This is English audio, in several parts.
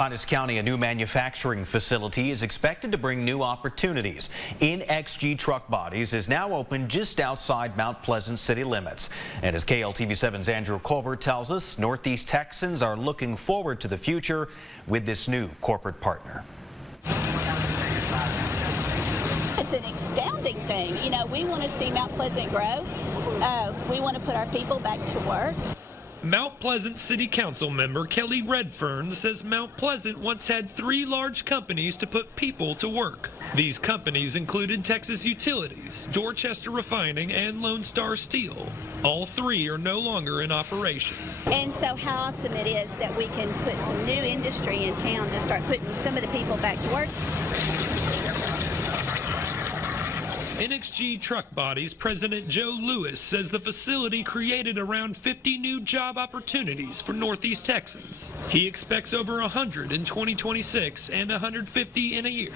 Titus County, a new manufacturing facility, is expected to bring new opportunities. NXG Truck Bodies is now open just outside Mount Pleasant city limits. And as KLTV7's Andrew Culver tells us, Northeast Texans are looking forward to the future with this new corporate partner. It's an astounding thing. You know, we want to see Mount Pleasant grow. We want to put our people back to work. Mount Pleasant City Council member Kelly Redfern says Mount Pleasant once had 3 large companies to put people to work. These companies included Texas Utilities, Dorchester Refining, and Lone Star Steel. All 3 are no longer in operation. And so how awesome it is that we can put some new industry in town to start putting some of the people back to work. NXG Truck Bodies President Joe Lewis says the facility created around 50 new job opportunities for Northeast Texans. He expects over 100 in 2026 and 150 in a year.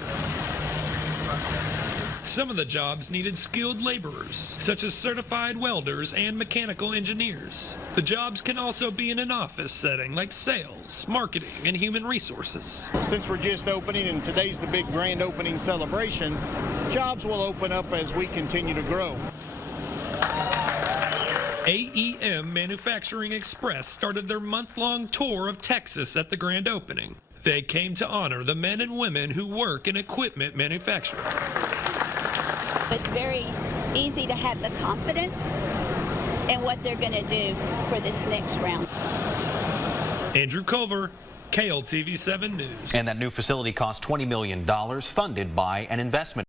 Some of the jobs needed skilled laborers, such as certified welders and mechanical engineers. The jobs can also be in an office setting like sales, marketing, and human resources. Since we're just opening and today's the big grand opening celebration, jobs will open up as we continue to grow. AEM Manufacturing Express started their month-long tour of Texas at the grand opening. They came to honor the men and women who work in equipment manufacturing. It's very easy to have the confidence in what they're going to do for this next round. Andrew Culver, KLTV7 News. And that new facility cost $20 million, funded by an investment